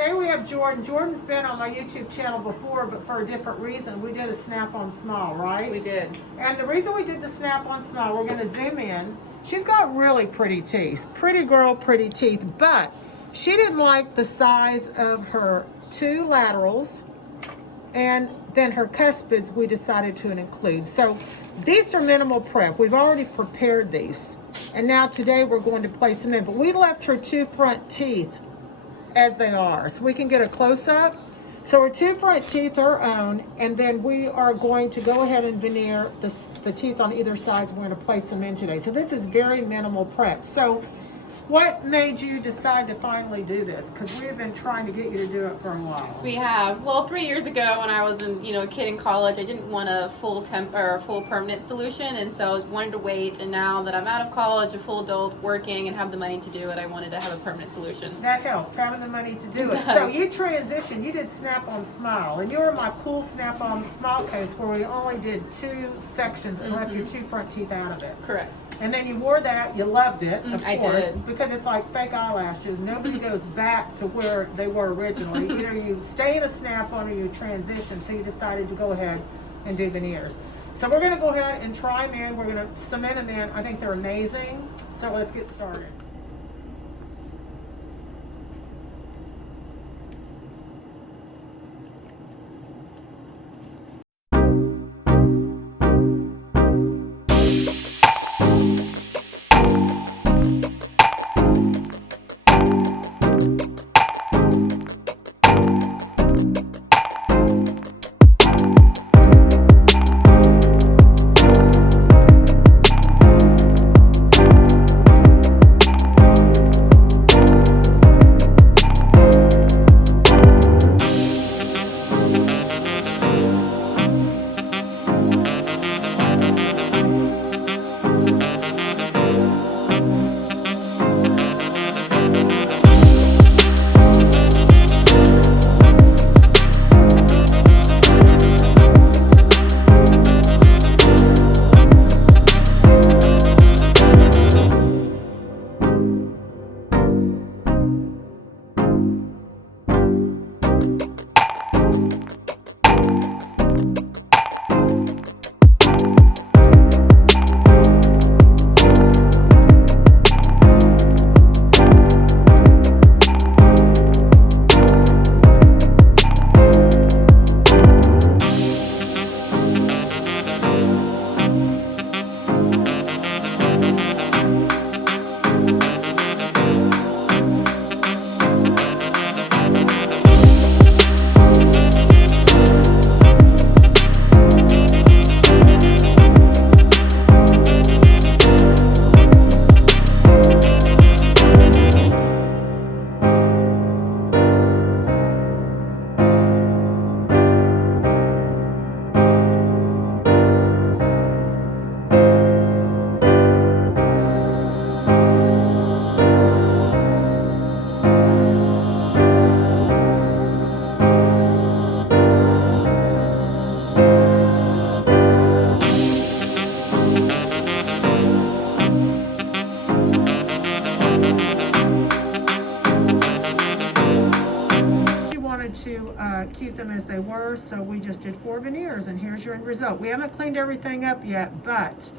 today we have Jordan. Jordan's been on my YouTube channel before, but for a different reason. We did a snap-on smile, right? We did. And the reason we did the snap-on smile, we're going to zoom in. She's got really pretty teeth. Pretty girl, pretty teeth. But she didn't like the size of her two laterals, and then her cuspids we decided to include. So these are minimal prep. We've already prepared these. And now today we're going to place them in. But we left her two front teeth as they are, so we can get a close-up. So her two front teeth are our own, and then we are going to go ahead and veneer the teeth on either side. We're going to place them in today. So this is very minimal prep. So what made you decide to finally do this? Because we have been trying to get you to do it for a while. We have. Well, 3 years ago when I was a kid in college, I didn't want a full permanent solution, and so I wanted to wait. And now that I'm out of college, a full adult, working, and have the money to do it, I wanted to have a permanent solution. That helps, having the money to do it. So you transitioned. You did Snap-on Smile, and you were my cool Snap-on Smile case where we only did two sections and left your two front teeth out of it. Correct. And then you wore that, you loved it, of course, did. because it's like fake eyelashes. Nobody goes back to where they were originally. Either you stay in a snap-on or you transition, so you decided to go ahead and do veneers. So we're going to go ahead and try them in. We're going to cement them in. I think they're amazing. So let's get started. To keep them as they were, so we just did 4 veneers, and here's your end result. We haven't cleaned everything up yet, but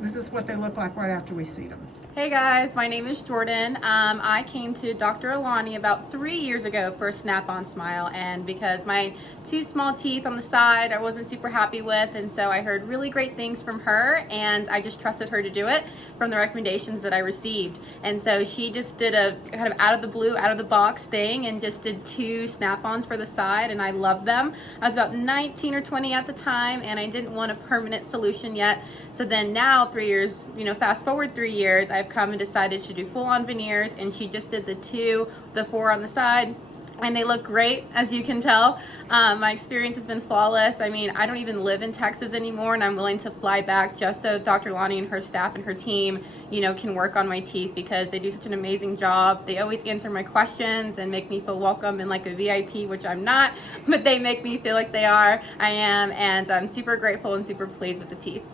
this is what they look like right after we seed them. Hey guys, my name is Jordan. I came to Dr. Alani about 3 years ago for a snap-on smile, and because my two small teeth on the side I wasn't super happy with, and so I heard really great things from her, and I just trusted her to do it from the recommendations that I received. And so she just did a kind of out of the blue, out of the box thing, and just did 2 snap-ons for the side, and I loved them. I was about 19 or 20 at the time, and I didn't want a permanent solution yet. So then now 3 years, fast forward 3 years, I've come and decided to do full-on veneers, and she just did the 4 on the side, and they look great, as you can tell. My experience has been flawless. I mean, I don't even live in Texas anymore, and I'm willing to fly back just so Dr. Alani and her staff and her team, can work on my teeth, because they do such an amazing job. They always answer my questions and make me feel welcome and like a VIP, which I'm not, but they make me feel like I am, and I'm super grateful and super pleased with the teeth.